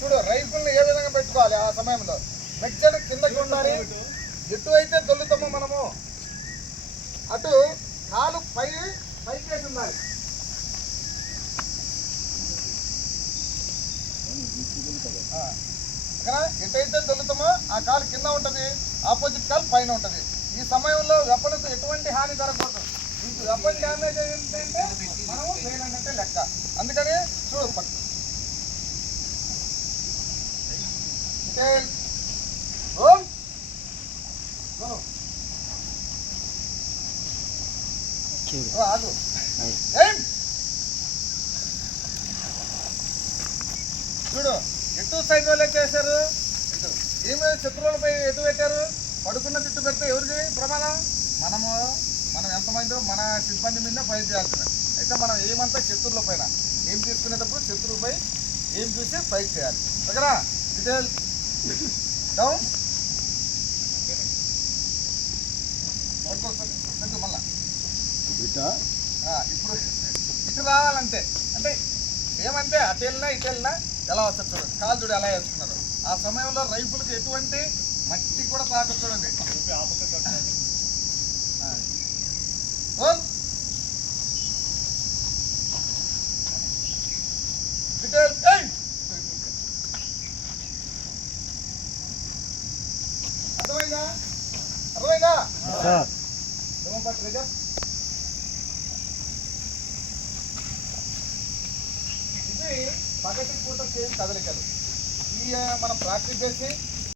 చూడు రైఫుల్ని ఏ విధంగా పెట్టుకోవాలి ఆ సమయంలో. మెచ్చడు కిందకి ఉండాలి. ఎటువైతే దొల్లుతామో మనము అటు కాలు పైకేసి ఉండాలి. ఎటైతే దొల్లుతామో ఆ కాలు కింద ఉంటుంది, ఆపోజిట్ కాలు పైన ఉంటుంది. ఈ సమయంలో వెపన్కు ఎటువంటి హాని జరగకూడదు. మీకు వెపన్ డ్యామేజ్ అయిందంటే మనము ఫెయిల్ అయినట్టే లెక్క. అందుకని చూడు పట్టు ఆగు. చూడు ఎటు సైడ్ వాళ్ళే చేశారు. ఇటు ఏమైనా శత్రువులపై ఎటు పెట్టారు. పడుకున్న తిట్టు పెడితే ఎవరికి ప్రమాదం? మనం ఎంతమంది మన సిబ్బంది మీద ఫైట్ చేయాల్సింది. అయితే మనం ఏమంతా శత్రువుల పైన ఏం తీసుకునేటప్పుడు శత్రువుపై ఏం చూసి ఫైట్ చేయాలి. ఓకేనా? డీటెయిల్ డౌన్ పెట్టు. మళ్ళా ఇప్పుడు ఇటు రావాలంటే అంటే ఏమంటే అటు వెళ్ళినా ఇటు వెళ్ళినా ఎలా వస్తారు చూడండి. కాలు చూడు ఎలా వేసుకున్నారు. ఆ సమయంలో రైఫుల్కి ఎటువంటి మట్టి కూడా తాకచ్చు చూడండి. అర్థమైందా? అర్థమైందా? ఇది పగటి పూట చేసి కదలికలు. ఈ మనం ప్రాక్టీస్ చేసి